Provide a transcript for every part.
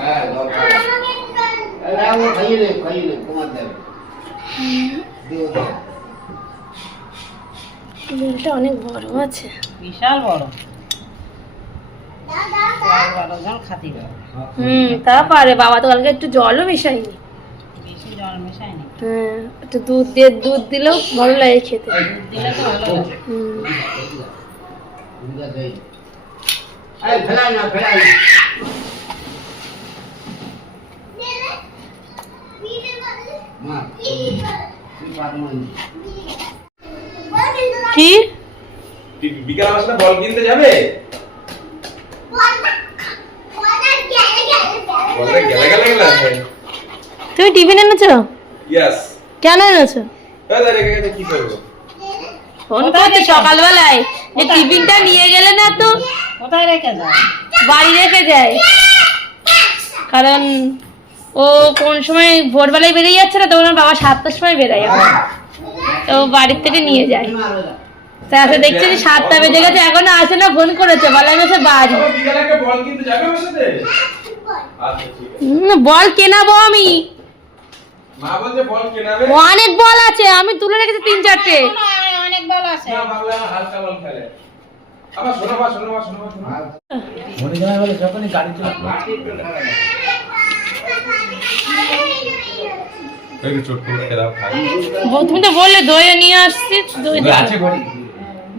হ্যাঁ খাইয়ে খাইয়ে তোমার দেবে। অনেক বড় আছে। বিশাল বড়। হুম তা পারে বাবা তো কালকে একটু জলও মেশায়নি। জল হ্যাঁ একটু দুধ দিয়ে দুধ দিলেও ভালো লাগে খেতে। দুধ দিলে তো হুম দুধটা দেই। এই ফেলাই না ফেলাই না মা তুই পারব না। কি? বিকাল আসলে বল কিনতে যাবে? বলতে গেলে গেলে গেলে আছে তুমি টিফিন এনেছো? ইয়েস কেন এনেছো? কি করব? ফোন করতে সকালবেলায়। যে টিফিনটা নিয়ে গেলে না তো। কোথায় রেখে যায়? বাড়ি রেখে যায়। কারণ ও কোন সময় ভোরবেলায় বেরিয়ে যাচ্ছে না তখন ওর বাবা সাতটার সময় বেরোয়। এখন তো বাড়ির থেকে নিয়ে যায়। আসে দেখছে যে সাতটা বেজে গেছে এখনও আসে না ফোন করেছে বলা বাড়ি। যাবে আমার সাথে? আচ্ছা ঠিক আছে। হুম, বল কেনাবো আমি। অনেক বল আছে আমি তুলে রেখেছি তিন চারটে। অনেক বল আছে। আমার হালকা বল খেলে। আবার শোনো শোনো শোনো শোনো মা। একটু ছোট্ট করে দাও খাই ব- তুমি তো বললে দইও নিয়ে আসছি দই। আছে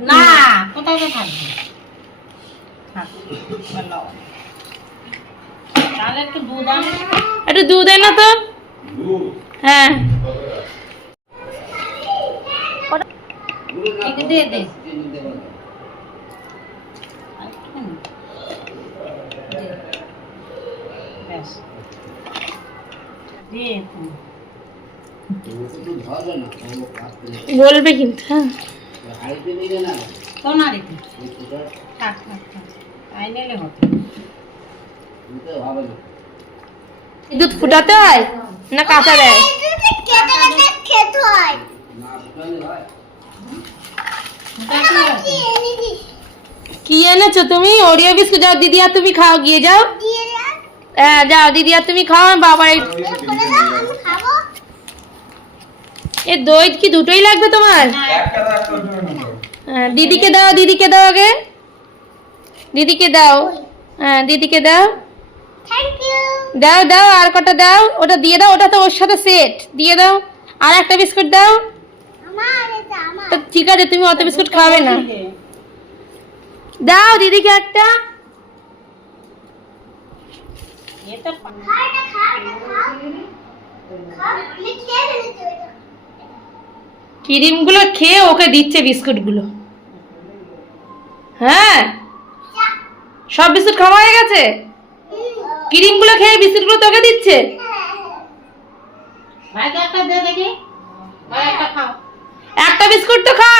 না কোথায় তো থাকবে? থাক, একটু দুধ তো। হ্যাঁ। দে। দে। বলবে কিন্তু হ্যাঁ। দুধ ফুটাতে হয় না কাঁচা দেয়? হয় কি এনেছো তুমি? ওরিও বিস্কুট যাও দিদি আর তুমি খাও গিয়ে যাও। হ্যাঁ যাও দিদি আর তুমি খাও আমি বাবার এ দই কি দুটোই লাগবে তোমার। হ্যাঁ, দিদিকে দাও দিদিকে দাও আগে। দিদিকে দাও। হ্যাঁ দিদিকে দাও। দাও দাও আর কটা দাও। ওটা দিয়ে দাও ওটা তো ওর সাথে সেট দিয়ে দাও। আর একটা বিস্কুট দাও। তো ঠিক আছে তুমি অত বিস্কুট খাবে না। দাও দিদিকে একটা। এ তো পা- ক্রিমগুলো খেয়ে ওকে দিচ্ছে বিস্কুটগুলো। হ্যাঁ? সব বিস্কুট খাওয়া হয়ে গেছে? ক্রিমগুলো খেয়ে বিস্কুটগুলো তোকে দিচ্ছে? একটা দে দেখি। ভাই একটা খাও। একটা বিস্কুট তো খা।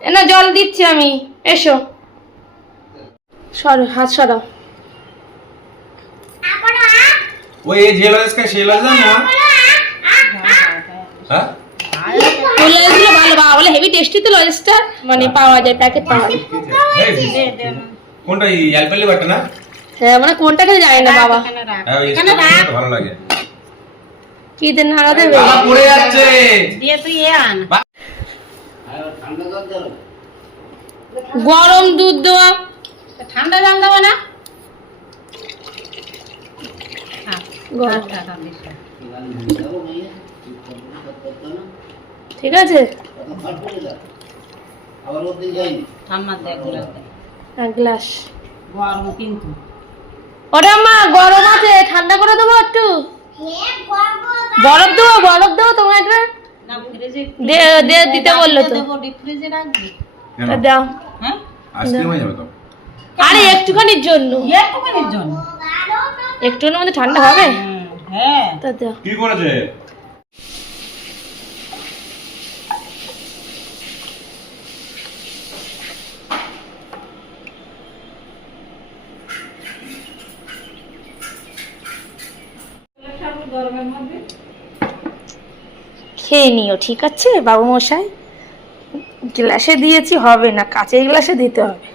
এ না জল দিচ্ছি আমি। এসো। সর হাত সরাও। ওই যে লজেস কা সেই লজেস না। হ্যাঁ? ভালো বাবা বলে হেভি টেস্টি তো লজেসটা মানে পাওয়া যায় প্যাকেট পাওয়া যায়। কোনটা এই অ্যালপেলি বাটা না? হ্যাঁ মানে কোনটা খেলে জানি না বাবা। এখানে রাখ। হ্যাঁ ভালো লাগে। কি দেন দেবে? বাবা পড়ে যাচ্ছে। দিয়ে তুই এ আন। আর ঠান্ডা জল দেবো গরম দুধ দেওয়া। ঠান্ডা জল দেবো না? গুলো দে। এক গ্লাস। গরম কিন্তু। ওরে মা গরম আছে ঠান্ডা করে দেবো একটু। বরফ দেবো বরফ দেবো তোমার একটা না ফ্রিজে দে- দে- দিতে বলল তো। দাও। হ্যাঁ? আরে একটুখানির জন্য। একটুখানির জন্য? একটুখানির মধ্যে ঠান্ডা হবে? হ্যাঁ। কি করেছে? খেয়ে নিও ঠিক আছে? বাবু মশাই গ্লাসে দিয়েছি হবে না কাঁচের গ্লাসে দিতে হবে।